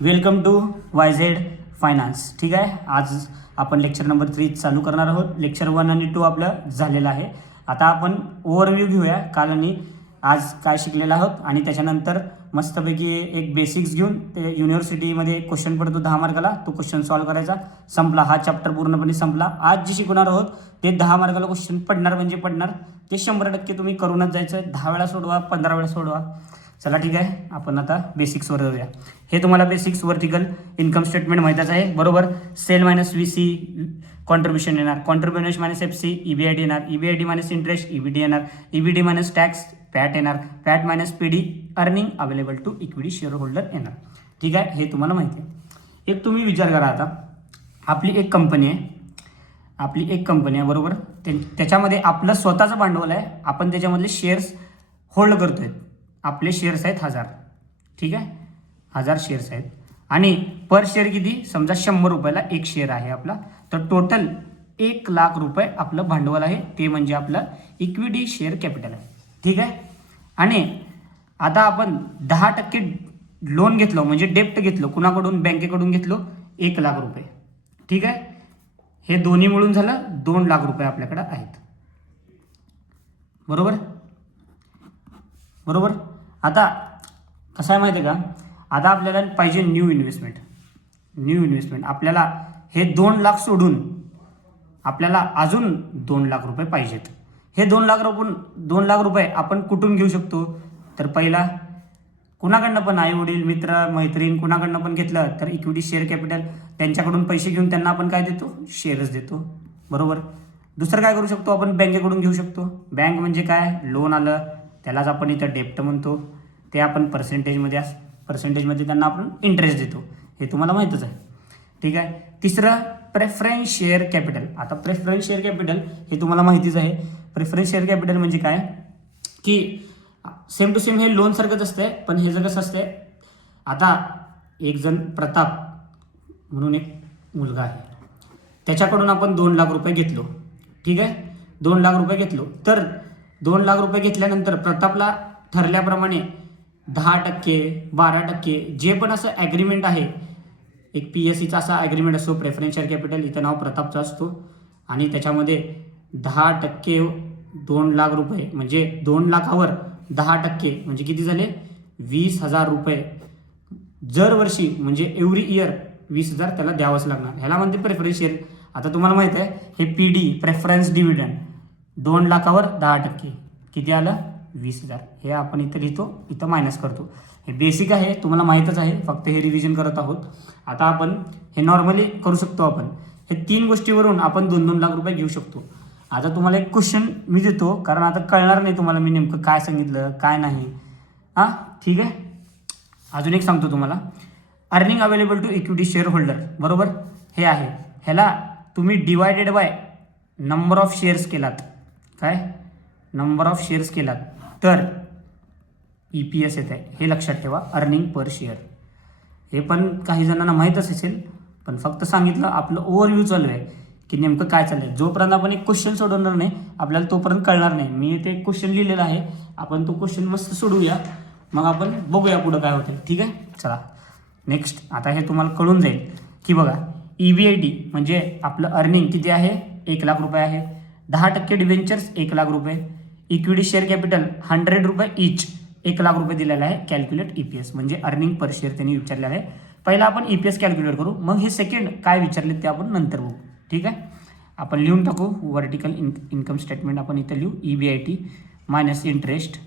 Welcome to YZ finance. ठीक आहे, आज आपण लेक्चर नंबर 3 चालू करणार आहोत. लेक्चर 1 आणि 2 आपलं झालेलं आहे. आता आपण ओव्हरव्ह्यू घेऊया काल आणि आज काय शिकलेलं आहोत आणि त्याच्यानंतर मस्तपैकी एक बेसिक्स घेऊन ते युनिव्हर्सिटीमध्ये एक क्वेश्चन पडतो 10 मार्काला, तो क्वेश्चन सॉल्व्ह करायचा. संपला हा चॅप्टर, पूर्णपणे संपला. आज जे शिकवणार आहोत ते 10 मार्काला क्वेश्चन पडणार म्हणजे पडणार, ते 100% तुम्ही करूनच जायचं. 10 वेळा सोडवा, 15 वेळा सोडवा. चला ठीक आहे, आपण आता बेसिक्सवर जाऊया. हे तुम्हाला बेसिक्स वर्टिकल इन्कम स्टेटमेंट माहितीच आहे बरोबर. सेल मायनस VC कॉन्ट्रीब्युशन येणार, कॉन्ट्रीब्युशन मायनस FC EBIT येणार, EBIT मायनस इंटरेस्ट EBT येणार, EBT मायनस टॅक्स पॅट येणार, PAT minus PD earning available to equity shareholder येणार. ठीक आहे, हे तुम्हाला माहिती आहे. एक तुम्ही विचार करा, आता आपली एक कंपनी आहे, बरोबर. त्याच्यामध्ये आपलं स्वतःचं भांडवल आहे, आपण त्याच्यामधले शेअर्स होल्ड करतोय. आपले शेअर्स आहेत 1000. ठीक आहे, 1000 शेअर्स आहेत आणि पर शेअर किती, समजा 100 रुपयाला एक शेअर आहे आपला, तर टोटल 1 लाख रुपये आपलं भांडवल आहे. ते म्हणजे आपलं इक्विटी शेअर कॅपिटल आहे. ठीक आहे, आणि आता आपण 10% लोन घेतलं म्हणजे डेप्ट घेतलं, कुणाकडून, बँकेकडून घेतलो 1 लाख रुपये. ठीक आहे, हे दोन्ही मिळून झालं 2 लाख रुपये आपल्याकडे आहेत. बरोबर. आता कसं आहे माहिती आहे का, आता आपल्याला पाहिजे न्यू इन्व्हेस्टमेंट. आपल्याला हे 2 लाख सोडून आपल्याला अजून 2 लाख रुपये पाहिजेत. हे 2 लाख रुपये आपण कुठून घेऊ शकतो, तर पहिला कुणाकडनं पण, आई वडील, मित्र मैत्रीण, कुणाकडनं पण घेतलं तर इक्विटी शेअर कॅपिटल, त्यांच्याकडून पैसे घेऊन त्यांना आपण काय देतो, शेअर्स देतो. बरोबर. दुसरं काय करू शकतो, आपण बँकेकडून घेऊ शकतो. बँक म्हणजे काय, लोन आलं त्यालाच आपण इथं डेप्ट म्हणतो. ते आपण पर्सेंटेजमध्ये त्यांना आपण इंटरेस्ट देतो, हे तुम्हाला माहीतच आहे. ठीक आहे. तिसरं प्रेफरन्स शेअर कॅपिटल. आता प्रेफरन्स शेअर कॅपिटल हे तुम्हाला माहितीच आहे. प्रेफरन्स शेअर कॅपिटल म्हणजे काय, की सेम टू सेम हे लोन सारखंच असतंय, पण हे जर कसं असतंय, आता एक जण प्रताप म्हणून एक मुलगा आहे, त्याच्याकडून आपण 2 लाख रुपये घेतलो. ठीक आहे, 2 लाख रुपये घेतलो, तर 2 लाख रुपये घेतल्यानंतर प्रतापला ठरल्याप्रमाणे 10%, 12%, जे पण असं ॲग्रीमेंट आहे, एक PSCचा असा ॲग्रीमेंट असतो, प्रेफरन्स शेअर कॅपिटल, इथं नाव प्रतापचं असतो आणि त्याच्यामध्ये 10% 2 लाख रुपये म्हणजे 2 लाखावर 10% म्हणजे किती झाले, 20,000 रुपये जर वर्षी, म्हणजे एव्हरी इयर 20,000 त्याला द्यावंच लागणार. ह्याला म्हणते प्रेफरन्स शेअर. आता तुम्हाला माहिती आहे हे PD प्रेफरन्स डिव्हिडंड 2 लाखावर 10% किती आलं, 20,000. हे आपण इथं लिहितो, इथं मायनस करतो. हे बेसिक आहे, तुम्हाला माहीतच आहे, फक्त हे रिव्हिजन करत आहोत. आता आपण हे नॉर्मली करू शकतो. आपण हे 3 गोष्टीवरून आपण 2-2 लाख रुपये घेऊ शकतो. आता तुम्हाला एक क्वेश्चन मी देतो, कारण आता कळणार नाही तुम्हाला मी नेमकं काय सांगितलं काय नाही. हां ठीक आहे, अजून एक सांगतो तुम्हाला. Earning available to equity shareholder, बरोबर, हे आहे. ह्याला तुम्ही divided by number of shares केलात, काय नंबर ऑफ शेअर्स केलात, तर EPS येत आहे. हे लक्षात ठेवा, अर्निंग पर शेअर. हे पण काही जणांना माहीतच असेल, पण फक्त सांगितलं, आपलं ओव्हरव्ह्यू चालू आहे की नेमकं काय चाललं आहे. जोपर्यंत आपण एक क्वेश्चन सोडवणार नाही आपल्याला तोपर्यंत कळणार नाही. मी इथे एक क्वेश्चन लिहिलेला आहे, आपण तो क्वेश्चन मस्त सोडवूया, मग आपण बघूया पुढं काय होतं. ठीक आहे, चला नेक्स्ट. आता हे तुम्हाला कळून जाईल की बघा, EBIT म्हणजे आपलं अर्निंग किती आहे, 1 लाख रुपये आहे. 10% डिव्हेंचर्स 1 लाख रुपये, इक्विटी शेअर कॅपिटल 100 रुपये इच, 1 लाख रुपये दिलेला आहे. कॅल्क्युलेट EPS म्हणजे अर्निंग पर शेअर त्यांनी विचारलेलं आहे. पहिला आपण EPS कॅल्क्युलेट करू, मग हे सेकंड काय विचारले ते आपण नंतर बघू. ठीक आहे, आपण लिहून टाकू वर्टिकल इन्कम स्टेटमेंट. आपण इथं लिहू EBIT minus interest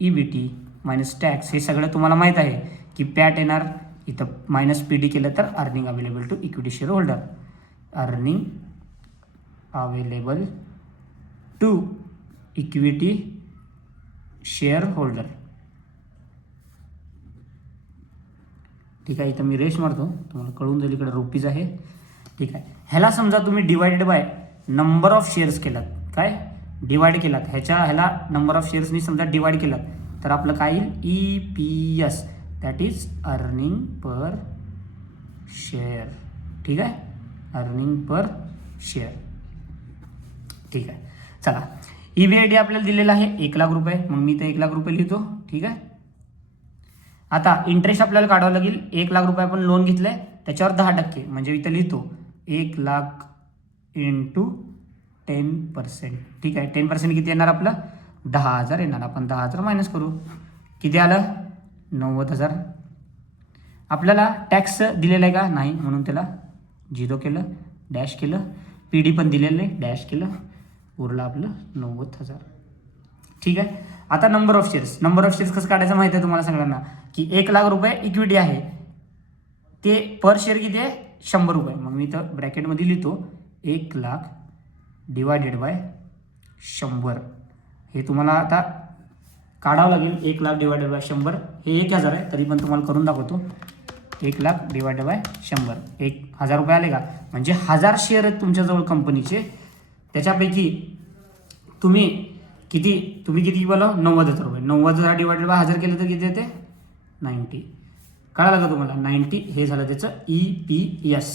EBT minus tax. हे सगळं तुम्हाला माहीत आहे की पॅट येणार, इथं मायनस PD केलं तर earning available to equity shareholder. Earning available to equity shareholder. ठीक आहे, इथं मी रेश मारतो, तुम्हाला कळून जाईल. इकडे रुपीज आहे. ठीक आहे, ह्याला समजा तुम्ही divided by number of shares केलात, काय डिवाइड केलात, ह्याला नंबर ऑफ शेअर्सनी समजा डिवाइड केलात, तर आपलं काय येईल, EPS, that is earning per share. ठीक आहे, अर्निंग पर शेअर. ठीक आहे, चला. EBIT आपल्याला दिलेला आहे 1 लाख रुपये, मग मी तर 1 लाख रुपये लिहितो. ठीक आहे, आता इंटरेस्ट आपल्याला काढावं लागेल. 1,00,000 आपण लोन घेतलं आहे त्याच्यावर 10%, म्हणजे इथं लिहितो 1,00,000 इंटू 10%. ठीक आहे, 10% किती येणार आपलं 10,000 येणार. आपण 10,000 मायनस करू, किती आलं 90,000. आपल्याला टॅक्स दिलेला आहे का नाही, म्हणून त्याला 0 केलं, डॅश केलं. PD पण दिलेलं नाही, डॅश केलं, उरलं आपलं 90,000. ठीक आहे. आता नंबर ऑफ शेअर्स कसं काढायचं माहिती आहे तुम्हाला सगळ्यांना, की 1,00,000 इक्विटी आहे, ते पर शेअर किती आहे 100 रुपये. मग मी तर ब्रॅकेटमध्ये लिहितो 1,00,000 डिवायडेड बाय 100. हे तुम्हाला आता काढावं लागेल. 1,00,000 डिवायडेड बाय 100 हे 1,000 आहे, तरी पण तुम्हाला करून दाखवतो. 1,00,000 डिवायडेड बाय 100, 1,000 रुपये आले का, म्हणजे 1000 शेअर आहेत तुमच्याजवळ कंपनीचे. त्याच्यापैकी तुम्ही किती बोला 90,000 रुपये. 90,000 डिवायडेड बाय 1000 केलं तर किती येते 90. कळालं का तुम्हाला 90. हे झालं त्याचं EPS.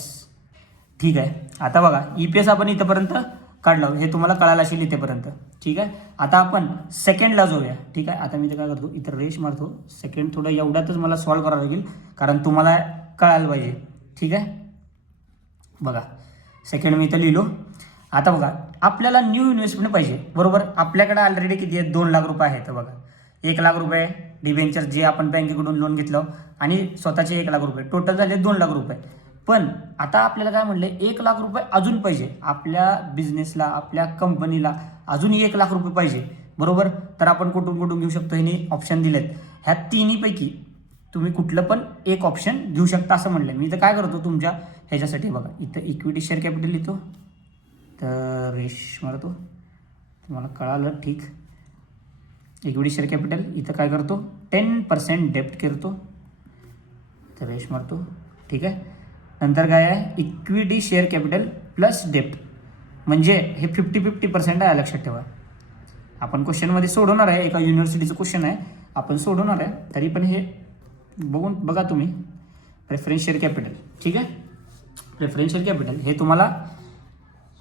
ठीक आहे. आता बघा EPS आपण इथंपर्यंत काढलं, हे तुम्हाला कळायला असेल इथेपर्यंत. ठीक आहे. आता आपण सेकंडला जाऊया. ठीक आहे. आता मी ते काय करतो, इथं रेश मारतो. सेकंड थोडं एवढ्यातच मला सॉल्व्ह करावं लागेल, कारण तुम्हाला कळायला पाहिजे. ठीक आहे. बघा सेकंड मी इथं लिहिलो. आता बघा आपल्याला न्यू इन्व्हेस्टमेंट पाहिजे, बरोबर. आपल्याकडे ऑलरेडी किती आहे 2,00,000 रुपये आहेत. बघा 1,00,000 रुपये डिबेंचर जे आपण बँकेकडून लोन घेतलं आणि स्वतःचे 1,00,000 रुपये, टोटल झाले 2,00,000 रुपये. पण आता आपल्याला काय म्हणलं 1,00,000 रुपये अजून पाहिजे आपल्या बिझनेसला, आपल्या कंपनीला अजून 1,00,000 रुपये पाहिजे, बरोबर. तर आपण कुठून घेऊ शकतो, ह्याने ऑप्शन दिलेत. ह्या तिन्हीपैकी तुम्ही कुठलं पण एक ऑप्शन घेऊ शकता असं म्हणलं. मी तर काय करतो तुमच्या ह्याच्यासाठी, बघा इथं इक्विटी शेअर कॅपिटल लिहितो, तर रेश मारतो, तुम्हाला कळालं. ठीक. इक्विटी शेअर कॅपिटल इथं काय करतो 10% डेप्ट करतो, तर रेश मारतो. ठीक आहे. नंतर काय आहे इक्विटी शेअर कॅपिटल प्लस डेप्ट, म्हणजे हे 50-50% आहे, लक्षात ठेवा. आपण क्वेश्चनमध्ये सोडवणार आहे, एका युनिव्हर्सिटीचं क्वेश्चन आहे, आपण सोडवणार आहे, तरी पण हे बघा तुम्ही. प्रेफरन्स शेअर कॅपिटल, ठीक आहे. प्रेफरन्स शेअर कॅपिटल हे तुम्हाला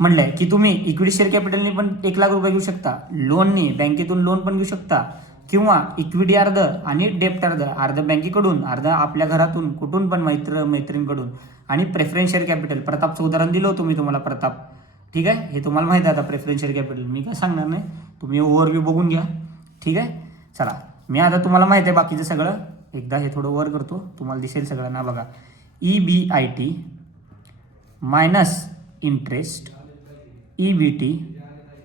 म्हणलं आहे की तुम्ही इक्विटी शेअर कॅपिटलनी पण 1,00,000 रुपये घेऊ शकता, लोननी बँकेतून लोन पण घेऊ शकता, किंवा इक्विटी अर्ध आणि डेप्ट अर्ध बँकेकडून, अर्ध आपल्या घरातून, कुठून पण मैत्रिणींकडून. आणि प्रेफरन्स शेअर कॅपिटल प्रतापचं उदाहरण दिलं होतं मी तुम्हाला, प्रताप. ठीक आहे. हे तुम्हाला माहिती आहे आता प्रेफरन्स शेअर कॅपिटल मी काय सांगणार नाही, तुम्ही ओव्हरव्ह्यू बघून घ्या. ठीक आहे. चला मी आता तुम्हाला माहिती आहे बाकीचं सगळं, एकदा हे थोडं वर करतो, तुम्हाला दिसेल सगळ्यांना. बघा EBIT minus interest, EBT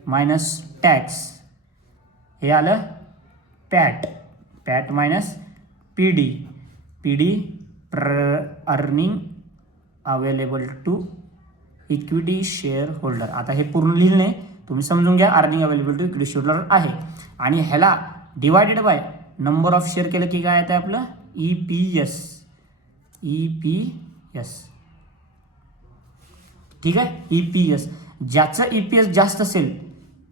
minus tax, हे आलं PAT minus PD earning available to equity shareholder. आता हे पूर्ण लिहिलं नाही, तुम्ही समजून घ्या. Earning available to equity shareholder आहे, आणि ह्याला divided by number of share केलं की काय येतं आपलं EPS. ठीक आहे. EPS ज्याचं EPS जास्त असेल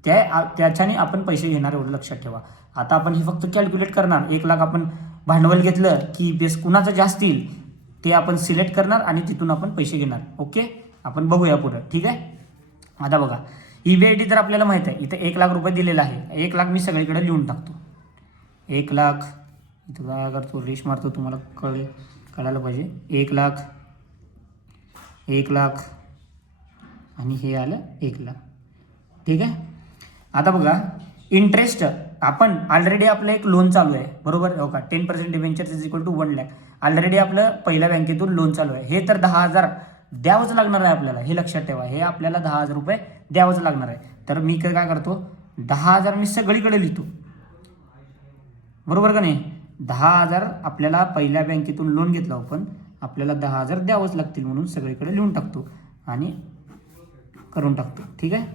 त्याच्याने आपण पैसे घेणार, एवढं लक्षात ठेवा. आता आपण हे फक्त कॅल्क्युलेट करणार. 1,00,000 आपण भांडवल घेतलं की EPS कुणाचं जास्त येईल ते आपण सिलेक्ट करणार आणि तिथून आपण पैसे घेणार. ओके, आपण बघूया पुढं. ठीक आहे. आता बघा EBIT तर आपल्याला माहिती आहे, इथं 1,00,000 रुपये दिलेला आहे. 1,00,000 मी सगळीकडे लिहून टाकतो. 1,00,000 इथं काय करतो, रेश मारतो, तुम्हाला कळायला पाहिजे. 1,00,000 आणि हे आलं 1,00,000. ठीक आहे. आता बघा इंटरेस्ट, आपण ऑलरेडी आपलं एक लोन चालू आहे, बरोबर. हो का, 10% debentures is equal to 1,00,000. Already आपलं पहिल्या बँकेतून लोन चालू आहे. हे तर 10,000 द्यावंच लागणार आहे आपल्याला, हे लक्षात ठेवा. हे आपल्याला 10,000 रुपये द्यावंच लागणार आहे. तर मी काय करतो 10,000 मी सगळीकडे लिहितो, बरोबर का नाही. 10,000 आपल्याला पहिल्या बँकेतून लोन घेतलं आपण, आपल्याला 10,000 द्यावंच लागतील, म्हणून सगळीकडे लिहून टाकतो आणि करून टाकतो. ठीक आहे.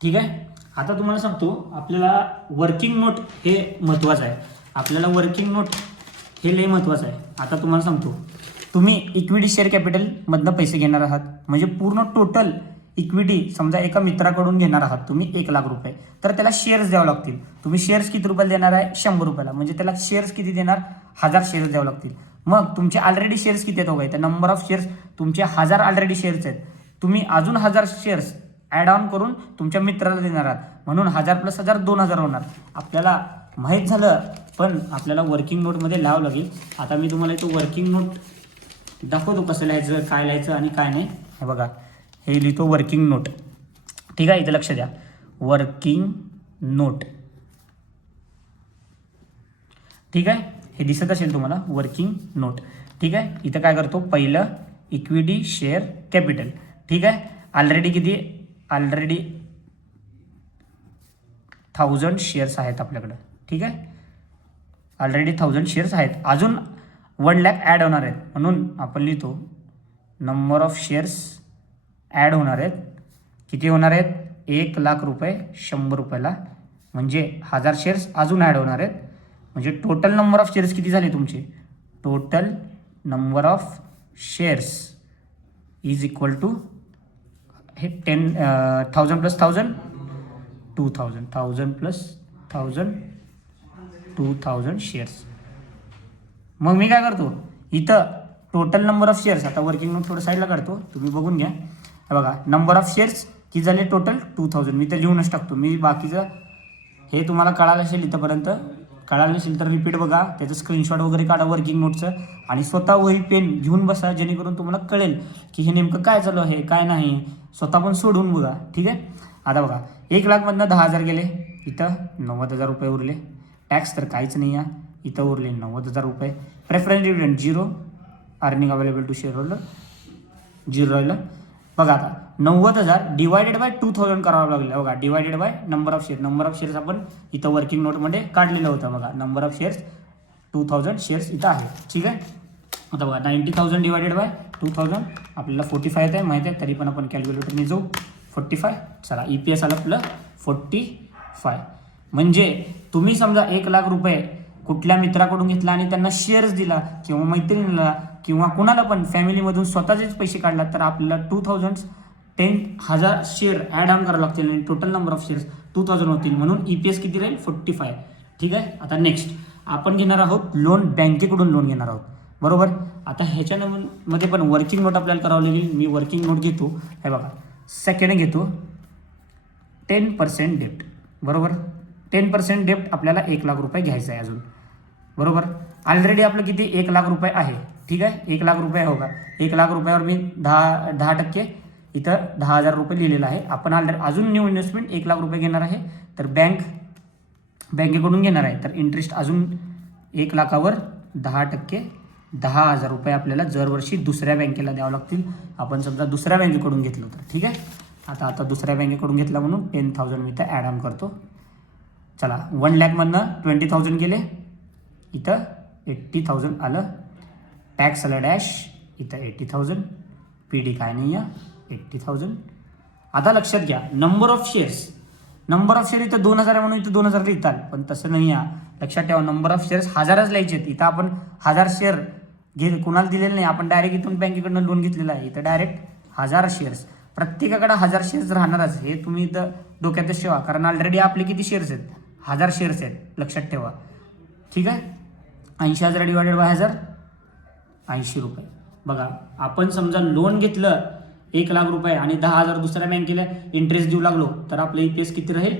ठीक आहे. आता तुम्हाला सांगतो, आपल्याला वर्किंग नोट हे महत्त्वाचं आहे. आपल्याला वर्किंग नोट हे लय महत्त्वाचं आहे. आता तुम्हाला सांगतो, तुम्ही इक्विटी शेअर कॅपिटलमधनं पैसे घेणार आहात, म्हणजे पूर्ण टोटल इक्विटी समजा एका मित्राकडून घेणार आहात तुम्ही 1,00,000 रुपये, तर त्याला शेअर्स द्यावं लागतील. तुम्ही शेअर्स किती रुपयाला देणार आहे 100 रुपयाला, म्हणजे त्याला शेअर्स किती देणार 1000 शेअर्स द्यावं लागतील. मग तुमचे ऑलरेडी शेअर्स किती आहेत बघा, तर नंबर ऑफ शेअर्स तुमचे 1000 ऑलरेडी शेअर्स आहेत. तुम्ही अजून 1000 शेअर्स ॲड ऑन करून तुमच्या मित्राला देणार आहात, म्हणून 1000 + 1000 2000 होणार. आपल्याला माहीत झालं, पण आपल्याला वर्किंग नोटमध्ये लिहावं लागेल. आता मी तुम्हाला इथं वर्किंग नोट दाखवतो कसं लिहायचं, काय लिहायचं आणि काय नाही. हे बघा, हे लिहितो वर्किंग नोट. ठीक आहे, इथं लक्ष द्या, वर्किंग नोट. ठीक आहे, हे दिसत असेल तुम्हाला वर्किंग नोट. ठीक आहे, इथं काय करतो, पहिलं इक्विटी शेअर कॅपिटल. ठीक आहे, ऑलरेडी किती, ऑलरेडी 1000 शेअर्स आहेत आपल्याकडं. ठीक आहे, ऑलरेडी 1000 शेअर्स आहेत, अजून 1 लाख ॲड होणार आहेत, म्हणून आपण लिहितो नंबर ऑफ शेअर्स ॲड होणार आहेत. किती होणार आहेत, 1 लाख रुपये 100 रुपयाला, म्हणजे 1000 शेअर्स अजून ॲड होणार आहेत. म्हणजे टोटल नंबर ऑफ शेअर्स किती झाले तुमचे, total number of shares is equal to हे 1000 + 1000 2000, 1000 + 1000 2000 शेअर्स. मग मी काय करतो, इथं टोटल नंबर ऑफ शेअर्स, आता वर्किंग नोट थोडं साईडला काढतो, तुम्ही बघून घ्या. हे बघा, नंबर ऑफ शेअर्स किती झाले टोटल 2000. मी तर लिहूनच टाकतो, मी बाकीचं हे तुम्हाला कळालं असेल, इथंपर्यंत कळालं नसेल तर रिपीट बघा, त्याचं स्क्रीनशॉट वगैरे काढा वर्किंग नोटचं, आणि स्वतः वही पेन घेऊन बसा, जेणेकरून तुम्हाला कळेल की हे नेमकं काय चालू आहे काय नाही. स्वतः पण सोडून बघा. ठीक आहे, आता बघा, 1 लाखमधनं 10,000 गेले, इथं 90,000 रुपये उरले. टॅक्स तर काहीच नाही आहे, इथं उरले 90,000 रुपये. Preference dividend 0, earning available to shareholder 0 राहिलं. बघा, आता 90,000 डिवायडेड बाय 2000 करावं लागलं. बघा, divided by number of share. Number of shares आपण इथं वर्किंग नोटमध्ये काढलेलं होतं. बघा, नंबर ऑफ शेअर्स 2000 शेअर्स इथं आहे. ठीक आहे, आता बघा, 90,000 डिवायडेड बाय 2000 आपल्याला 45 येत आहे, माहिती आहे, तरी पण आपण कॅल्क्युलेटरने जाऊ. 45, चला, EPS आलं आपलं 45. म्हणजे तुम्ही समजा 1 लाख रुपये कुठल्या मित्राकडून घेतला आणि त्यांना शेअर्स दिला, किंवा मैत्रिणीला, किंवा कुणाला पण फॅमिलीमधून स्वतःचेच पैसे काढला, तर आपल्याला 10,000 शेअर ॲड ऑन करावं लागतील, आणि टोटल नंबर ऑफ शेअर्स 2000 होतील, म्हणून EPS किती राहील 45. ठीक आहे, आता नेक्स्ट आपण घेणार आहोत लोन, बँकेकडून लोन घेणार आहोत, बरोबर. आता ह्याच्यामध्ये पण वर्किंग नोट आपल्याला करावं लागेल. मी वर्किंग नोट घेतो, हे बघा, सेकंड घेतो 10% डेप्ट, बरोबर. 10% डेप्ट आपल्याला 1 लाख रुपये घ्यायचं आहे अजून, बरोबर. ऑलरेडी आपलं किती 1 लाख रुपये आहे. ठीक आहे, 1 लाख रुपये हो का, 1 लाख रुपयावर मी 10% इथं 10,000 रुपये लिहिलेलं आहे. आपण ऑलरेडी अजून न्यू इन्व्हेस्टमेंट 1 लाख रुपये घेणार आहे, तर बँकेकडून घेणार आहे, तर इंटरेस्ट अजून 1 लाखावर 10% 10,000 रुपये आपल्याला दरवर्षी दुसऱ्या बँकेला द्यावं लागतील. आपण समजा दुसऱ्या बँकेकडून घेतलं तर. ठीक आहे, आता दुसऱ्या बँकेकडून घेतला म्हणून 10,000 मी इथं ॲड ऑन करतो. चला, 1 लाखमधनं 20,000 गेले, इथं 80,000 आलं. टॅक्स आलं डॅश, इथं 80,000. PD काय नाही आहे, 80,000. आता लक्षात घ्या, नंबर ऑफ शेअर्स इथं 2000 आहे, म्हणून इथं 2000 लिहिताल, पण तसं नाही आहे. लक्षात ठेवा, नंबर ऑफ शेअर्स 1000च लिहायचे आहेत. इथं आपण 1000 शेअर कुणाला दिलेलं नाही, आपण डायरेक्ट इथून बँकेकडनं लोन घेतलेलं आहे. इथं डायरेक्ट 1000 शेअर्स, प्रत्येकाकडे 1000 शेअर्स राहणारच, हे तुम्ही इथं डोक्यातच ठेवा, कारण ऑलरेडी आपले किती शेअर्स आहेत, 1000 शेअर्स आहेत, लक्षात ठेवा. ठीक आहे, 80,000 डिवायडेड बाय 1000 80 रुपये. बघा, आपण समजा लोन घेतलं 1 लाख रुपये आणि 10,000 दुसऱ्या बँकेला इंटरेस्ट देऊ लागलो, तर आपलं EPS किती राहील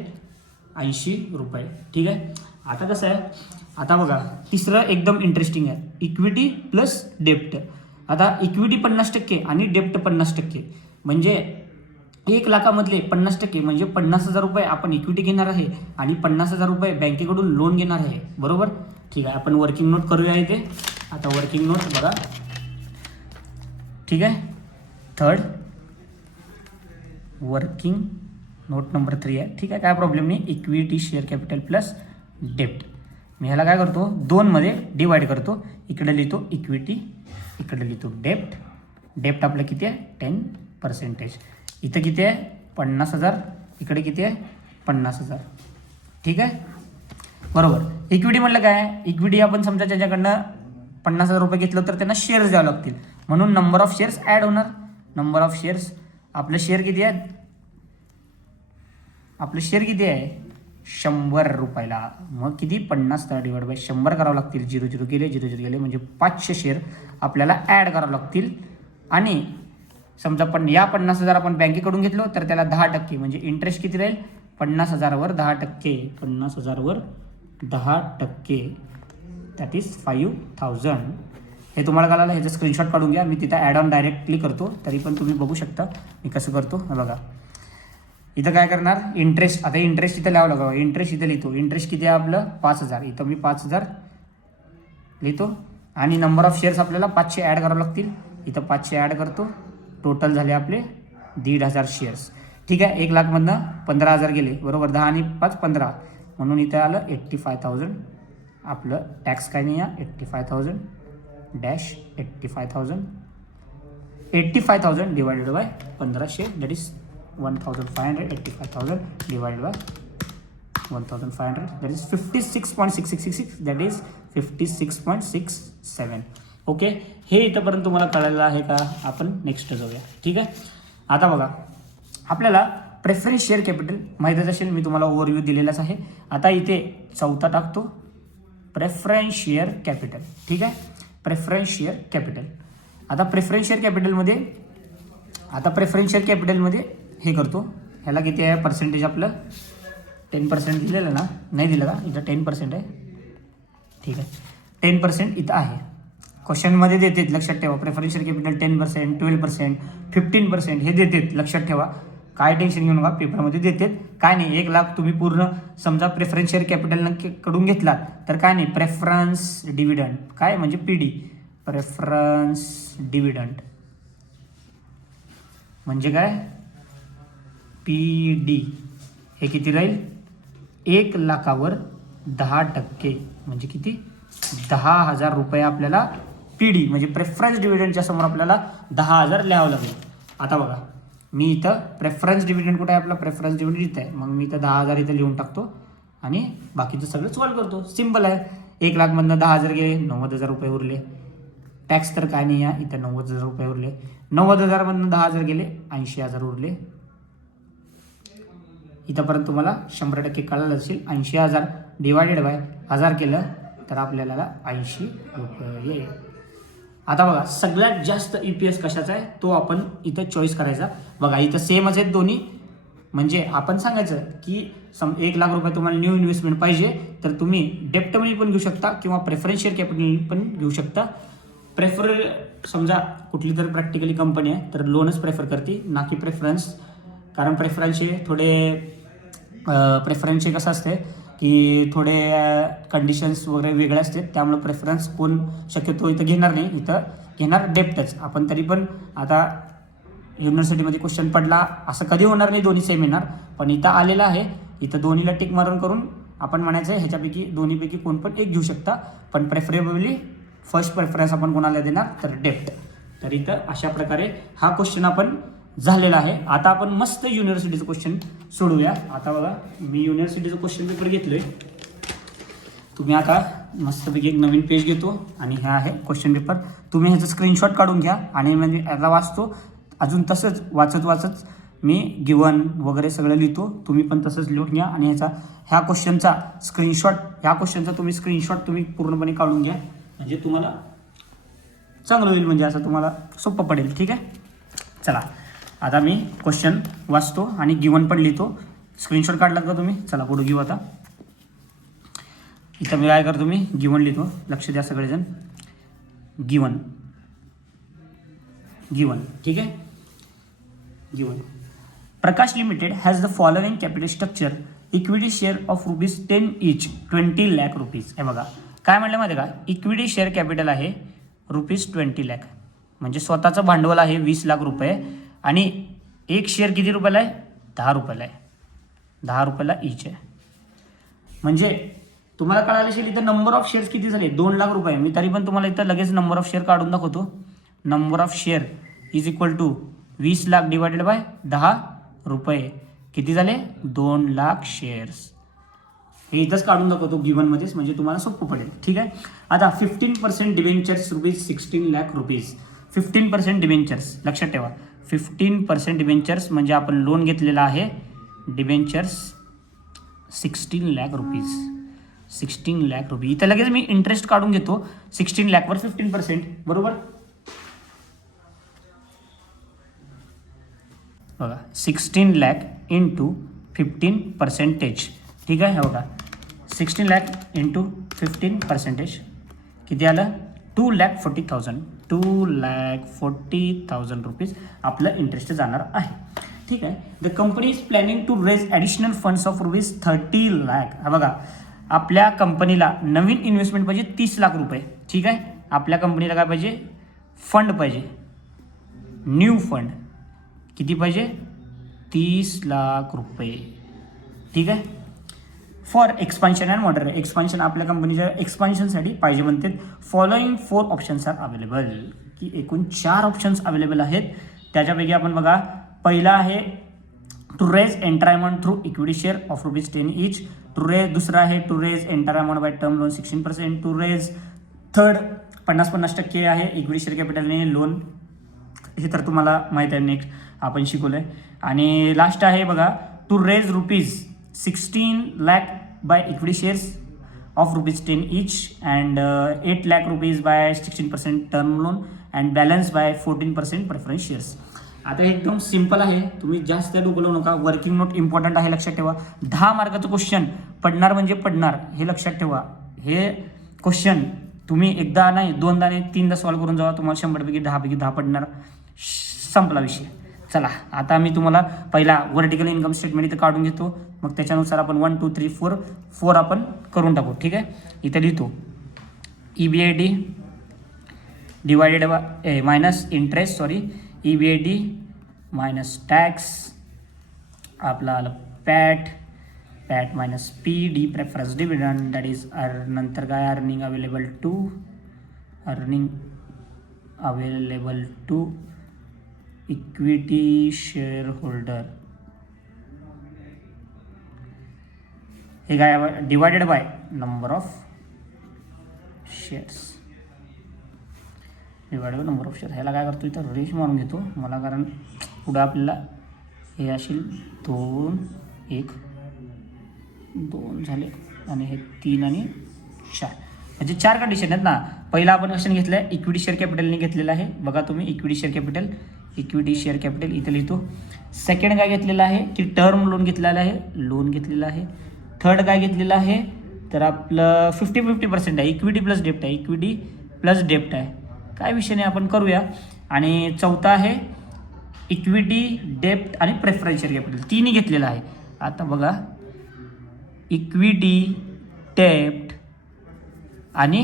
80 रुपये. ठीक आहे, आता कसं आहे, आता बघा, तिसरं एकदम इंटरेस्टिंग आहे, इक्विटी प्लस डेप्ट. आता इक्विटी 50% आणि डेप्ट 50%, म्हणजे 1 लाखामधले 50% म्हणजे 50,000 रुपये आपण इक्विटी घेणार आहे, आणि 50,000 रुपये बँकेकडून लोन घेणार आहे, बरोबर. ठीक आहे, आपण वर्किंग नोट करूया इथे. आता वर्किंग नोट बघा. ठीक आहे, थर्ड वर्किंग नोट नंबर 3 आहे. ठीक आहे, काय प्रॉब्लेम नाही. इक्विटी शेअर कॅपिटल प्लस डेप्ट. मी ह्याला काय करतो, 2 मध्ये डिवाइड करतो. इकडे लिहितो इक्विटी, इकडे लिहितो डेप्ट. डेप्ट आपलं किती आहे 10%. इथं किती आहे 50,000, इकडे किती आहे 50,000. ठीक आहे, बरोबर. इक्विटी म्हटलं काय, इक्विटी आपण समजा ज्याच्याकडनं 50,000 रुपये घेतलं, तर त्यांना शेअर्स द्यावे लागतील, म्हणून नंबर ऑफ शेअर्स ॲड होणार. नंबर ऑफ शेअर्स, आपलं शेअर किती आहे, आपलं शेअर किती आहे 100 रुपयाला. मग किती 50,000 डिवाइड बाय 100 करावं लागतील. 0 0 गेले, म्हणजे 500 शेअर आपल्याला ॲड करावं लागतील. आणि समजा पण या 50,000 आपण बँकेकडून घेतलो तर त्याला 10% म्हणजे इंटरेस्ट किती राहील 50,000वर 10%, 50,000वर 10%, दॅट इज 5,000. हे तुम्हाला कळालं. ह्याचं स्क्रीनशॉट काढून घ्या. मी तिथं ॲड ऑन डायरेक्टली करतो, तरी पण तुम्ही बघू शकता मी कसं करतो. बघा इथं काय करणार, इंटरेस्ट. आता इंटरेस्ट इथं लिहावं लागलं. इंटरेस्ट इथं लिहितो. इंटरेस्ट किती आहे आपलं 5,000. इथं मी 5,000 लिहितो आणि नंबर ऑफ शेअर्स आपल्याला 500 ॲड करावं लागतील. इथं 500 ॲड करतो. टोटल झाले आपले 1,500 शेअर्स. ठीक आहे. 1 लाखमधनं 15,000 गेले बरोबर. 10 आणि 5 15 म्हणून इथं आलं 85,000. आपलं टॅक्स काय नाही आहे 85,000 dash 85,000. 85,000 divided by 1500 that is 1,500. 85,000 divided by 1,500 that is 56.6666 that is 56.67. Okay. हे इथंपर्यंत तुम्हाला कळायला आहे का. आपण नेक्स्ट जाऊया. ठीक आहे. आता बघा आपल्याला प्रेफरन्स शेअर कॅपिटल माहीतच असेल, मी तुम्हाला ओव्हरव्ह्यू दिलेलाच आहे. आता इथे चौथा टाकतो प्रेफरन्स शेअर कॅपिटल. ठीक आहे. Preference share capital. आता प्रेफरन्स शेअर कॅपिटलमध्ये हे करतो. ह्याला किती आहे पर्सेंटेज आपलं 10% दिलेलं ना, नाही दिलं का इथं 10% आहे. ठीक आहे. 10% इथं आहे. क्वेश्चनमध्ये देतात लक्षात ठेवा. प्रेफरन्स शेअर कॅपिटल 10%, 12%, 15% हे देतात लक्षात ठेवा. काय टेन्शन घेऊ नका, पेपरमध्ये देतात. काय नाही 1 लाख तुम्ही पूर्ण समजा प्रेफरन्स शेअर कॅपिटल कडून घेतला तर काय नाही प्रेफरन्स डिव्हिडंड काय म्हणजे PD. प्रेफरन्स डिव्हिडंड म्हणजे काय PD. हे किती राहील 1 लाखावर 10% म्हणजे किती 10,000 रुपये आपल्याला PD म्हणजे प्रेफरन्स डिव्हिडंडच्या समोर आपल्याला 10,000 लिहावं लागेल. आता बघा मी इथं प्रेफरन्स डिव्हिडंड कुठे आहे आपला प्रेफरन्स डिव्हिडंड इथं आहे. मग मी इथं 10,000 इथं लिहून टाकतो आणि बाकीचं सगळं सॉल्व्ह करतो. सिम्पल आहे. 1 लाखमधनं 10,000 गेले 90,000 रुपये उरले. टॅक्स तर काय नाही आहे इथं 90,000 रुपये उरले. 90,000मधनं 10,000 गेले 80,000 उरले. इथंपर्यंत तुम्हाला 100% कळालं असेल. 80,000 डिवायडेड बाय 1000 केलं तर आपल्याला 80 रुपये. आता बघा सगळ्यात जास्त EPS कशाचा आहे तो आपण इथं चॉईस करायचा. बघा इथं सेमच आहेत दोन्ही. म्हणजे आपण सांगायचं की 1 लाख रुपये तुम्हाला न्यू इन्व्हेस्टमेंट पाहिजे तर तुम्ही डेप्ट मनी पण घेऊ शकता किंवा प्रेफरन्स शेअर कॅपिटल पण घेऊ शकता. समजा कुठली तर प्रॅक्टिकली कंपनी आहे तर लोनच प्रेफर करते ना की प्रेफरन्स. कारण प्रेफरन्सचे कसं असते की थोडे कंडिशन्स वगैरे वेगळे असतात. त्यामुळे प्रेफरन्स कोण शक्यतो इथं घेणार नाही. इथं घेणार डेप्टच. आपण तरी पण आता युनिव्हर्सिटीमध्ये क्वेश्चन पडला असं कधी होणार नाही दोन्ही सेम येणार. पण इथं आलेलं आहे. इथं दोन्हीला टिक मारून करून आपण म्हणायचं आहे ह्याच्यापैकी दोन्हीपैकी कोण पण एक घेऊ शकता. पण प्रेफरेबली फर्स्ट प्रेफरन्स आपण कोणाला देणार तर डेप्ट. तर इथं अशा प्रकारे हा क्वेश्चन आपण झालेला आहे. आता आपण मस्त युनिव्हर्सिटीचं क्वेश्चन सोडूया. आता बघा मी युनिव्हर्सिटीचं क्वेश्चन पेपर घेतलोय. तुम्ही आता मस्तपैकी एक नवीन पेज घेतो आणि हे आहे क्वेश्चन पेपर. तुम्ही ह्याचं स्क्रीनशॉट काढून घ्या आणि म्हणजे याला वाचतो. अजून तसंच वाचत मी गिवन वगैरे सगळं लिहितो. तुम्ही पण तसंच लिहून घ्या आणि ह्या क्वेश्चनचा स्क्रीनशॉट तुम्ही पूर्णपणे काढून घ्या. म्हणजे तुम्हाला चांगलं होईल. म्हणजे असं तुम्हाला सोपं पडेल. ठीक आहे. चला आता मी क्वेश्चन वाचतो आणि गिवन पण लिहितो. स्क्रीनशॉट काढलात का तुम्ही. चला पुढे घेऊ. आता इथं मी काय करतो मी गिवन लिहितो. लक्ष द्या सगळेजण. गिवन ठीक आहे. Given Prakash limited has the following capital structure equity share of ₹10 each 20 lakh rupees. हे बघा काय म्हणलं माहिती आहे का इक्विटी शेअर कॅपिटल आहे ₹20 लाख म्हणजे स्वतःचं भांडवल आहे 20 लाख रुपये आणि एक शेअर किती रुपयाला आहे 10 रुपयाला आहे. 10 रुपयाला ईच आहे. म्हणजे तुम्हाला कळालं असेल इथं नंबर ऑफ शेअर्स किती झाले 2 लाख रुपये. मी तरी पण तुम्हाला इथं लगेच नंबर ऑफ शेअर काढून दाखवतो. Number of share is equal to 20 lakh divided by 10 रुपये किती झाले 2 लाख शेअर्स. हे इथंच काढून दाखवतो गिवनमध्येच म्हणजे तुम्हाला सोपं पडेल. ठीक आहे. आता 15% डिबेंचर्स ₹16 लाख. 15% डिबेंचर्स लक्षात ठेवा. 15% डिबेंचर्स म्हणजे आपण लोन घेतलेला आहे डिबेंचर्स 16 लाख रुपीज. 16 लाख रुपये. इथं लगेच मी इंटरेस्ट काढून घेतो 16 लाखवर 15% बरोबर. बघा 16 लाख इंटू 15%. ठीक आहे, हे बघा 16 लाख इंटू 15% किती आलं 2,40,000. 2,40,000 रुपीज आपलं इंटरेस्ट जाणार आहे. ठीक आहे. The company is planning to raise additional funds of rupees 30 lakh. हा बघा आपल्या कंपनीला नवीन इन्व्हेस्टमेंट पाहिजे 30 लाख रुपये. ठीक आहे, आपल्या कंपनीला काय पाहिजे फंड पाहिजे, न्यू फंड किती पाहिजे 30 लाख रुपये. ठीक आहे, for expansion and modern expansion आपल्या कंपनीच्या एक्सपान्शनसाठी पाहिजे म्हणते. फॉलोइंग 4 ऑप्शन्स आर अवेलेबल, की एकूण 4 ऑप्शन्स अवेलेबल आहेत. त्याच्यापैकी आपण बघा पहिला आहे to raise enter amount through equity share of ₹10 each. दुसरा आहे to raise enter amount by term loan 16%. To raise third 50% आहे इक्विटी शेअर कॅपिटलने लोन, हे तर तुम्हाला माहीत आहे, नेक्स्ट आपण शिकवलं आहे. आणि लास्ट आहे बघा to raise ₹16 lakh by equity shares of ₹10 each and 8 lakh rupees by 16% term loan and balance by 14% preference shares. आता एकदम सिम्पल आहे, तुम्ही जास्त डोकं लावू नका. वर्किंग नोट इम्पॉर्टंट आहे, लक्षात ठेवा. 10 मार्काचं क्वेश्चन पडणार म्हणजे पडणार, हे लक्षात ठेवा. हे क्वेश्चन तुम्ही एकदा नाही, दोनदा नाही, 3दा सॉल्व्ह करून जावा, तुम्हाला 100पैकी 10 पडणार. संपला विषय. चला आता मी तुम्हाला पहिला व्हर्टिकल इन्कम स्टेटमेंट इथं काढून घेतो, मग त्याच्यानुसार आपण 1 2 3 4 आपण करून टाकू. ठीक आहे, इथं लिहितो EBID divided by minus interest, EBID minus tax, आपला आलं PAT minus PD preference dividend, that is नंतर काय earning available to equity shareholder, हे काय divided by number of shares, ह्याला काय करतो इथं रेश मारून घेतो मला, कारण पुढं आपल्याला हे असेल 2 1 2 झाले आणि हे 3 आणि 4, म्हणजे 4 कंडिशन आहेत ना. पहिला आपण क्वेश्चन घेतलं आहे इक्विटी शेअर कॅपिटलने घेतलेला आहे, बघा तुम्ही इक्विटी शेअर कॅपिटल इथं लिहितो. सेकंड काय घेतलेलं आहे की टर्म लोन घेतलेला आहे. थर्ड काय घेतलेलं आहे तर आपलं 50-50% आहे, इक्विटी प्लस डेप्ट आहे, काय विषय नाही आपण करूया. आणि चौथा आहे इक्विटी डेप्ट आणि प्रेफरन्स शेअर कॅपिटल, तिन्ही घेतलेलं आहे. आता बघा इक्विटी डेप्ट आणि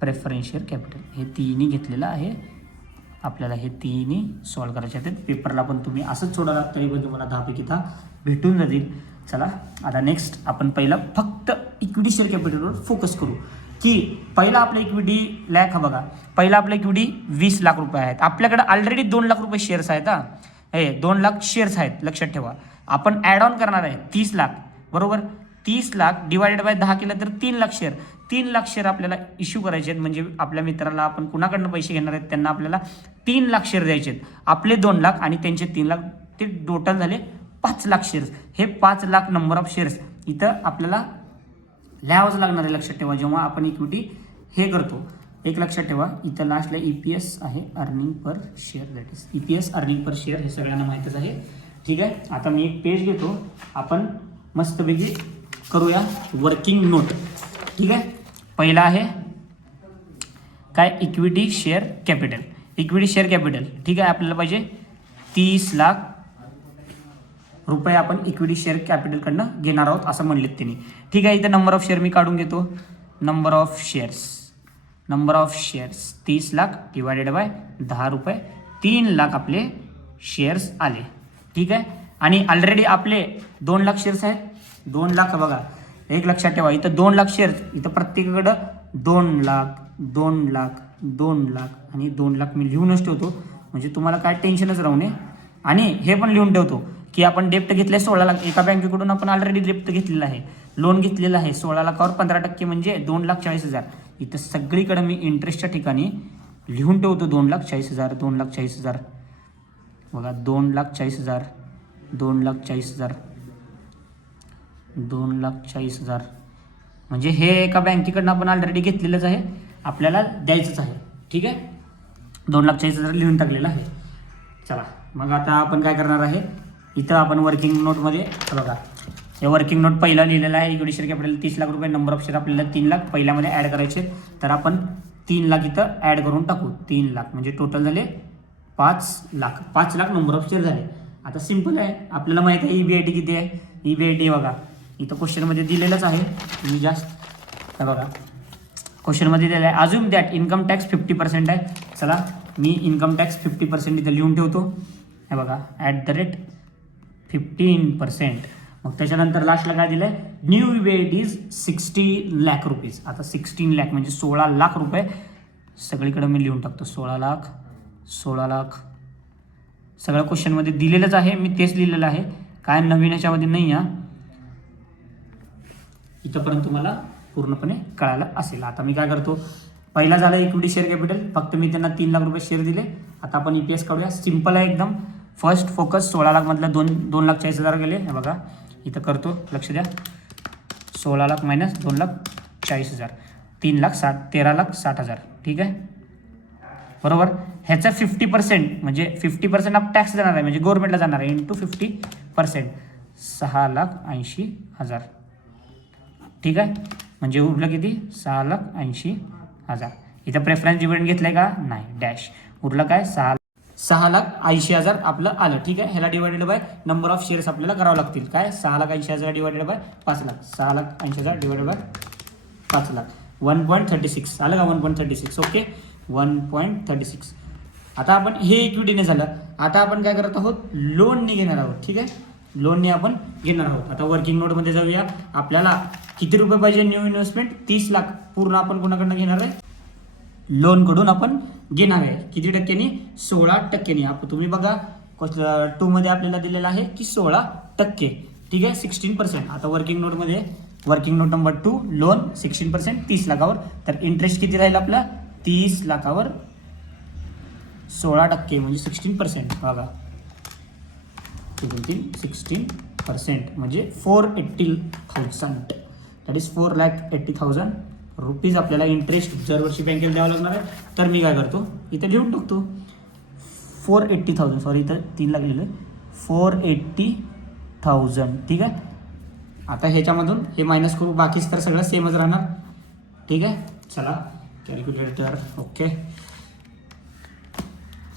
प्रेफरन्स शेअर कॅपिटल हे तिन्ही घेतलेलं आहे. आपल्याला हे तिन्ही सॉल्व्ह करायचे आहेत. पेपरला पण तुम्ही असंच सोडा, तरी पण तुम्हाला 10पैकी 10 भेटून जातील. चला आता नेक्स्ट आपण पहिला फक्त इक्विटी शेअर कॅपिटलवर फोकस करू, की पहिला आपलं इक्विटी लॅक, हा बघा पहिला आपलं इक्विटी 20 लाख रुपये आहेत. आपल्याकडे ऑलरेडी 2 लाख रुपये शेअर्स आहेत. हे 2 लाख शेअर्स आहेत, लक्षात ठेवा. आपण ॲड ऑन करणार आहे 30 लाख, बरोबर. 30 लाख डिवायडेड बाय 10 केलं तर 3 लाख शेअर. 3 लाख शेअर आपल्याला इश्यू करायचे आहेत, म्हणजे आपल्या मित्राला आपण कुणाकडनं पैसे घेणार आहेत त्यांना आपल्याला 3 लाख शेअर द्यायचे आहेत. आपले 2 लाख आणि त्यांचे 3 लाख, ते टोटल झाले 5 लाख शेअर्स. हे 5 लाख नंबर ऑफ शेअर्स इथं आपल्याला लिहावंच लागणार आहे, लक्षात ठेवा. जेव्हा आपण इक्विटी हे करतो, एक लक्षात ठेवा इथं लास्टला EPS आहे, earning per share, that is EPS earning per share, हे सगळ्यांना माहीतच आहे. ठीक आहे, आता मी एक पेज घेतो, आपण मस्तपैकी करूया वर्किंग नोट. ठीक आहे, पहिला आहे काय इक्विटी शेअर कॅपिटल. ठीक आहे, आपल्याला पाहिजे 30 लाख रुपये आपण इक्विटी शेअर कॅपिटलकडनं घेणार आहोत असं म्हणलेत त्यांनी. ठीक आहे, इथं नंबर ऑफ शेअर मी काढून घेतो. Number of shares 30 lakh divided by 10 रुपये, 3 लाख आपले शेअर्स आले. ठीक आहे, आणि ऑलरेडी आपले 2 लाख शेअर्स आहेत. 2 लाख बघा, एक लक्षात ठेवा इथं 2 लाख शेअर्स, इथं प्रत्येकाकडं 2 लाख आणि 2 लाख मी लिहूनच ठेवतो, म्हणजे तुम्हाला काय टेन्शनच राहू नये. आणि हे पण लिहून ठेवतो की आपण डेप्ट घेतले 16 लाख, एका बँकेकडून आपण ऑलरेडी डेप्ट घेतलेला आहे, लोन घेतलेलं आहे 16 लाखावर 15% म्हणजे 2,40,000. इथं सगळीकडे मी इंटरेस्टच्या ठिकाणी लिहून ठेवतो 2,40,000 बघा, 2,40,000 म्हणजे हे एका बँकेकडनं आपण ऑलरेडी घेतलेलंच आहे, आपल्याला द्यायचंच आहे. ठीक आहे, 2,40,000 लिहून टाकलेलं आहे. चला मग आता आपण काय करणार आहे, इथं आपण वर्किंग नोटमध्ये बघा, हे वर्किंग नोट पहिला लिहिलेला आहे, इक्विटी शेअर कॅपिटल 30 लाख रुपये, नंबर ऑफ शेअर आपल्याला 3 लाख पहिल्यामध्ये ॲड करायचे, तर आपण 3 लाख इथं ॲड करून टाकू. 3 लाख म्हणजे टोटल झाले 5 lakh. 5 lakh number of share झाले. आता सिम्पल आहे, आपल्याला माहिती आहे EBIT किती आहे. EBIT बघा इथं क्वेश्चनमध्ये दिलेलंच आहे, तुम्ही जास्त बघा क्वेश्चनमध्ये दिलेलं आहे. अजून दॅट इन्कम टॅक्स 50% आहे. चला मी इन्कम टॅक्स 50% इथं लिहून ठेवतो. हे बघा @15%. मग त्याच्यानंतर लास्टला काय दिलं आहे, new EBIT is 60 lakh rupees. आता 16 लाख म्हणजे 16 लाख रुपये सगळीकडे मी लिहून टाकतो. 16 लाख सगळं क्वेश्चनमध्ये दिलेलंच आहे, मी तेच लिहिलेलं आहे, काय नवीन ह्याच्यामध्ये नाही आहे. इथंपर्यंत तुम्हाला पूर्णपणे कळालं असेल. आता मी काय करतो, पहिला झाला इक्विटी शेअर कॅपिटल, फक्त मी त्यांना 3 लाख रुपये शेअर दिले. आता आपण EPS काढूया. सिम्पल आहे एकदम. फर्स्ट फोकस 16 लाख मधलं 2,40,000 गेले. हे बघा इथं करतो, लक्ष द्या. 16 लाख मायनस 2,40,000 13,60,000. ठीक आहे बरोबर. ह्याचा 50% म्हणजे 50% ऑफ टॅक्स जाणार आहे, म्हणजे गव्हर्नमेंटला जाणार आहे, इंटू 50% 6,80,000. ठीक आहे, म्हणजे उरलं किती, 6,80,000. इथं प्रेफरन्स डिव्हिडंड घेतलंय का, नाही, डॅश. उरलं काय, 6,80,000 आपलं आलं. ठीक आहे, ह्याला divided by number of shares आपल्याला करावं लागतील. काय, 6,80,000 divided by 5 lakh, 6,80,000 divided by 5 lakh, 1.36 आलं का, 1.36. ओके, 1.36. आता आपण हे इक्विटीने झालं. आता आपण काय करत आहोत, लोनने घेणार आहोत. ठीक आहे, लोनने आपण घेणार आहोत. आता वर्किंग नोटमध्ये जाऊया. आपल्याला किती रुपये पाहिजे न्यू इन्व्हेस्टमेंट, 30 लाख. पूर्ण आपण कोणाकडनं घेणार आहे, लोनकडून आपण घेणार आहे. किती टक्क्यांनी, 16%. तुम्ही बघा 2 मध्ये आपल्याला दिलेलं आहे की 16%. ठीक आहे, 16%. आता वर्किंग नोटमध्ये वर्किंग नोट नंबर 2 लोन 16% 30 लाखावर. तर इंटरेस्ट किती राहील आपला, 30 लाखावर 16% म्हणजे 16%. बघा 16% म्हणजे 480,000. दॅट इज 4,80,000 रुपीज आपल्याला इंटरेस्ट दरवर्षी बँकेला द्यावं लागणार आहे. तर मी काय करतो, इथं लिहून टाकतो 480,000. सॉरी इथं 3 लाख लिहिलं, 480,000. ठीक आहे, आता ह्याच्यामधून हे मायनस करू, बाकीच तर सगळं सेमच राहणार. ठीक आहे, चला कॅल्क्युलेटर. ओके,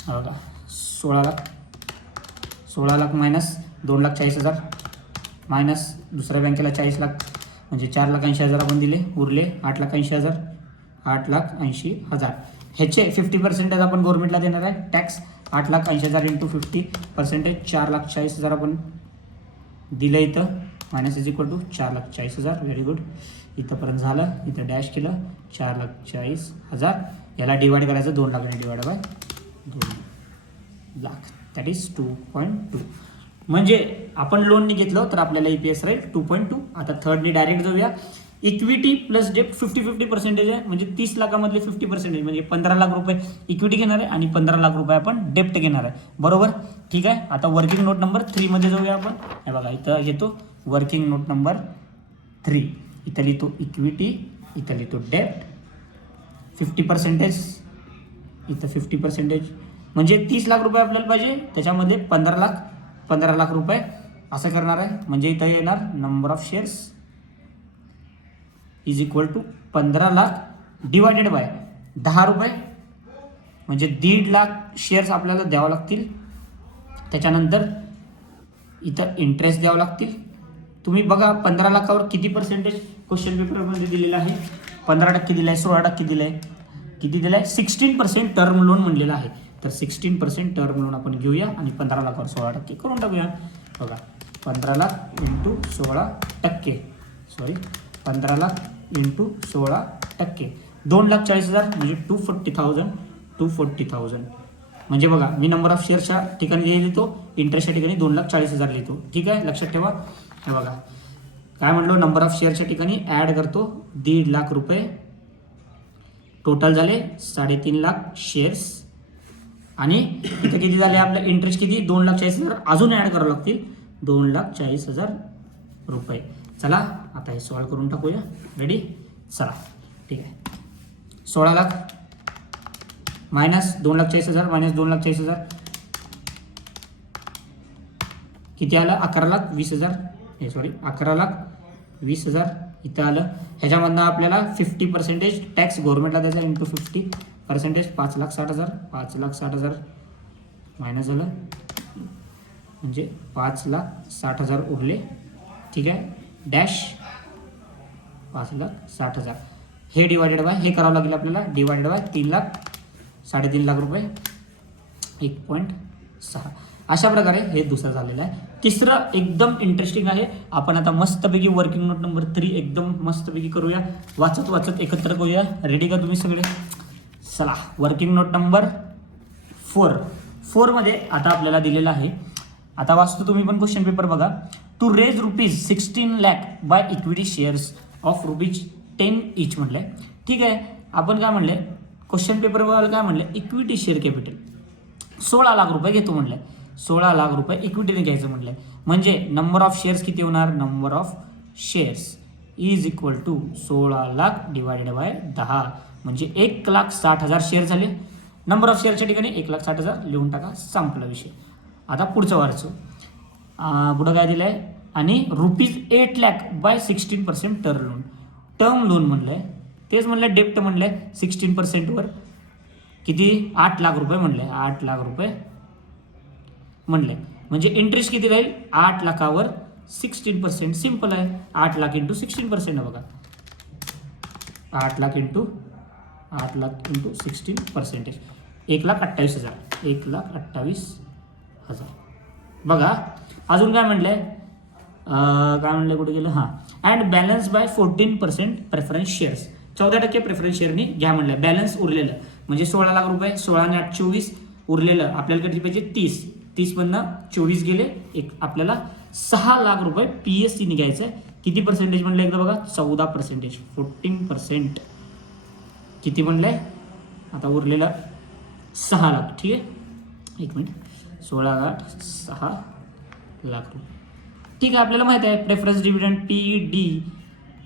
बघा 16 लाख मायनस 2,40,000 मायनस दुसऱ्या बँकेला 40 लाख म्हणजे 4,80,000 आपण दिले, उरले 8,80,000. 8,80,000 ह्याचे 50% आपण गव्हर्नमेंटला देणार आहे टॅक्स. 8,80,000 इंटू 50% 4,40,000 आपण दिलं इथं. Minus is equal to 4,40,000. Very good, इथंपर्यंत झालं. इथं डॅश केलं, 4,40,000. याला डिवाइड करायचं 2 लाखाने, divide by 2 lakh, that is 2.2. म्हणजे आपण लोनने घेतलं तर आपल्याला EPS राहील 2.2. आता थर्डनी डायरेक्ट जाऊया. इक्विटी प्लस डेप्ट 50-50% आहे, म्हणजे 30 लाखामधले 50% म्हणजे 15 लाख रुपये इक्विटी घेणार आहे आणि 15 लाख रुपये आपण डेप्ट घेणार आहे. बरोबर, ठीक आहे. आता वर्किंग नोट नंबर 3 मध्ये जाऊया आपण. हे बघा इथं येतो वर्किंग नोट नंबर 3. इथं लिहितो इक्विटी, इथं लिहितो डेप्ट. 50%, इथं 50% म्हणजे 30 लाख रुपये आपल्याला पाहिजे, त्याच्यामध्ये 15 लाख रुपये असं करणार आहे. म्हणजे इथं येणार number of shares is equal to 15 lakh divided by 10 रुपये म्हणजे 1.5 लाख शेअर्स आपल्याला द्यावं लागतील. त्याच्यानंतर इथं इंटरेस्ट द्यावं लागतील. तुम्ही बघा 15 लाखावर किती पर्सेंटेज क्वेश्चन पेपरमध्ये दिलेलं आहे. 15% दिलं आहे, 16% दिलं आहे, किती दिलं आहे, 16% टर्म लोन म्हणलेलं आहे. तर 16% टर्म लोन आपण घेऊया आणि 15 लाखावर 16% करून टाकूया. बघा 15 lakh into 16%, sorry 15 lakh into 16%, 2,40,000 म्हणजे 240,000. म्हणजे बघा मी नंबर ऑफ शेअरच्या ठिकाणी लिहितो, इंटरेस्टच्या ठिकाणी 2,40,000 लिहितो. ठीक आहे, लक्षात ठेवा. हे बघा काय म्हणलो, नंबर ऑफ शेअरच्या ठिकाणी ॲड करतो 1.5 लाख रुपये. टोटल झाले 3.5 लाख शेअर्स. आणि इथं किती झाले आपलं इंटरेस्ट किती, 2,40,000 अजून ॲड करावं लागतील, 2,40,000 रुपये. चला आता हे सॉल्व करून टाकूया. रेडी, चला ठीक आहे. 16 लाख मायनस 2,40,000 मायनस 2,40,000 किती आलं 11,20,000 सॉरी 11,20,000 इथं आलं. ह्याच्यामधनं आपल्याला 50% टॅक्स गव्हर्नमेंटला द्यायचा इंटू 50%, 5,60,000. 5,60,000 मायनस झालं म्हणजे 5,60,000 उरले. ठीक आहे, डॅश 5,60,000 हे डिवायडेड बाय हे करावं लागेल आपल्याला, डिवायडेड बाय 3,00,000 3.5 रुपये 1.6. अशा प्रकारे हे दुसरं झालेलं आहे. तिसरं एकदम इंटरेस्टिंग आहे. आपण आता मस्तपैकी वर्किंग नोट नंबर 3 एकदम मस्तपैकी करूया, वाचत एकत्र करूया. रेडी का तुम्ही सगळे? चला, वर्किंग नोट नंबर 4 मध्ये आता आपल्याला दिलेलं आहे. आता वाचतो तुम्ही पण क्वेश्चन पेपर बघा. To raise ₹16 lakh by equity shares of ₹10 each म्हटलंय. ठीक आहे, आपण काय म्हणले क्वेश्चन पेपरवर काय म्हणले, इक्विटी शेअर कॅपिटल 16 लाख रुपये घेतो म्हणलंय. 16 लाख रुपये इक्विटीने घ्यायचं म्हटलंय. म्हणजे नंबर ऑफ शेअर्स किती होणार? Number of shares is equal to 16 lakh divided by 10 म्हणजे 1,60,000 शेअर झाले. नंबर ऑफ शेअरच्या ठिकाणी 1,60,000 लिहून टाका, संपला विषय. आता पुढचं वारचं पुढं काय दिलं आहे, आणि ₹8 lakh बाय 16% टर्म लोन म्हणलंय. तेच म्हणलं डेप्ट म्हणलंय 16%वर किती 8 लाख रुपये म्हणले, 8 लाख रुपये म्हणले. म्हणजे इंटरेस्ट किती राहील? 8 लाखावर 16%. सिंपल आहे, 8 लाख इंटू 16% बघा, 8 लाख इंटू 16%, 1,28,000 1,28,000. बघा अजून काय म्हणलंय, कुठे गेलं? हां, and balance by 14% preference shares, 14% preference शेअरनी घ्या म्हणलं. बॅलन्स उरलेलं म्हणजे 16 लाख रुपये, 16 ने 8 24 उरलेलं आपल्याला किती पाहिजे? 30 मधनं 24 गेले, एक आपल्याला 6 लाख रुपये PSCने घ्यायचं आहे. किती पर्सेंटेज म्हणलं एकदा बघा? 14%, 14% किती म्हणलंय? आता उरलेलं 6 लाख. ठीक आहे, एक मिनिट, 16 लाख 6 लाख रुपये. ठीक आहे, आपल्याला माहिती आहे preference dividend PD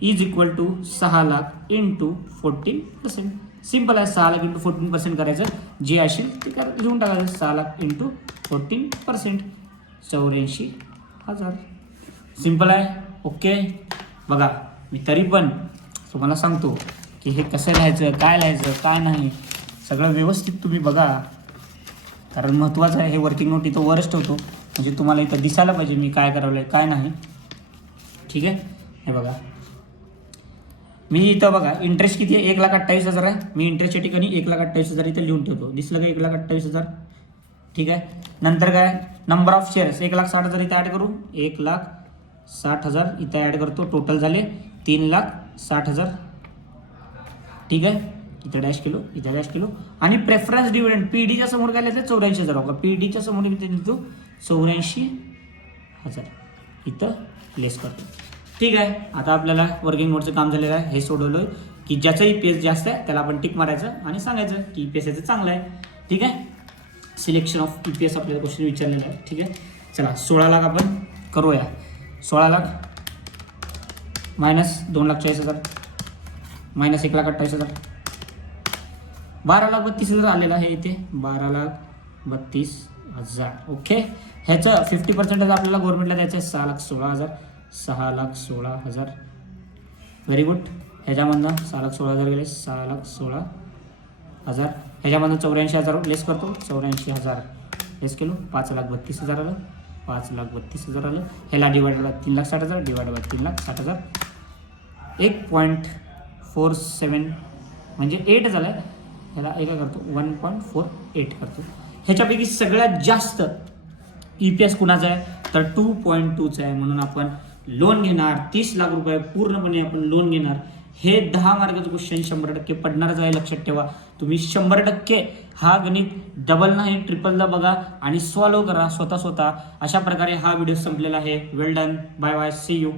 is equal to 6 lakh into 14%. Simple आहे, 6 लाख इंटू 14% करायचं, जे असेल ते लिहून टाकायचं. 6 लाख इंटू 14% 84,000. सिंपल आहे. ओके, बघा मी तरी पण तुम्हाला सांगतो की हे कसं लिहायचं, काय लिहायचं, काय नाही, सगळं व्यवस्थित तुम्ही बघा, कारण महत्त्वाचं आहे. हे वर्किंग नोट इथं वरच ठेवतो म्हणजे तुम्हाला इथं दिसायला पाहिजे मी काय करावलं आहे काय नाही. ठीक आहे, हे बघा मी इथं बघा इंटरेस्ट किती आहे? 1,28,000 आहे. मी इंटरेस्टच्या ठिकाणी 1,28,000 इथं लिहून ठेवतो. दिसलं का 1,28,000? ठीक आहे, नंतर काय नंबर ऑफ शेअर्स 1,60,000 इथं ॲड करू, 1,60,000 इथं ॲड करतो. टोटल झाले 3,60,000. ठीक आहे, इथं डॅश केलो, इथं डॅश केलो. आणि प्रेफरन्स डिव्हिडंड PDच्या समोर काय लिहायचं? 84,000 बघा. PDच्या समोर इथे लिहितो 84,000 इथं लेस करतो. ठीक आहे, आता आपल्याला वर्किंग नोटचं काम झालेलं आहे. हे सोडवलं की ज्याचं EPS जास्त आहे त्याला आपण टिक मारायचं आणि सांगायचं की EPS याचं चांगलं आहे. ठीक आहे, सिलेक्शन ऑफ EPS आपल्याला क्वेश्चन विचारलेला आहे. ठीक आहे, चला 16 लाख आपण करूया. 16 लाख मायनस 2,40,000 मायनस 1,28,000, 12,32,000 आलेलं आहे इथे, 12,32,000. ओके, ह्याचं 50% आपल्याला गव्हर्नमेंटला द्यायचं आहे 6,16,000, 6,16,000. Very good. ह्याच्यामधनं 6,16,000 गेले, 6,16,000. ह्याच्यामधनं 84,000 लेस करतो, 84,000 लेस केलो, 5,32,000 आलं, 5,32,000 आलं. ह्याला डिवाइडेड बाय 3,60,000 डिवाइडेड बाय 3,60,000 1.47 म्हणजे 8 झालं. ह्याला एका करतो 1.48 करतो. ह्याच्यापैकी सगळ्यात जास्त EPS कुणाचा आहे? तर 2.2चा आहे. म्हणून आपण लोन घेणार 30 लाख रुपये पूर्णपणे आपण लोन घेणार. हे 10 मार्काचं क्वेश्चन 100% पडणारच आहे, लक्षात ठेवा. तुम्ही 100% हा गणित डबल नाही ट्रिपलला बघा आणि सॉल्व्ह करा स्वतः. अशा प्रकारे हा व्हिडिओ संपलेला आहे. Well done, bye bye, see you.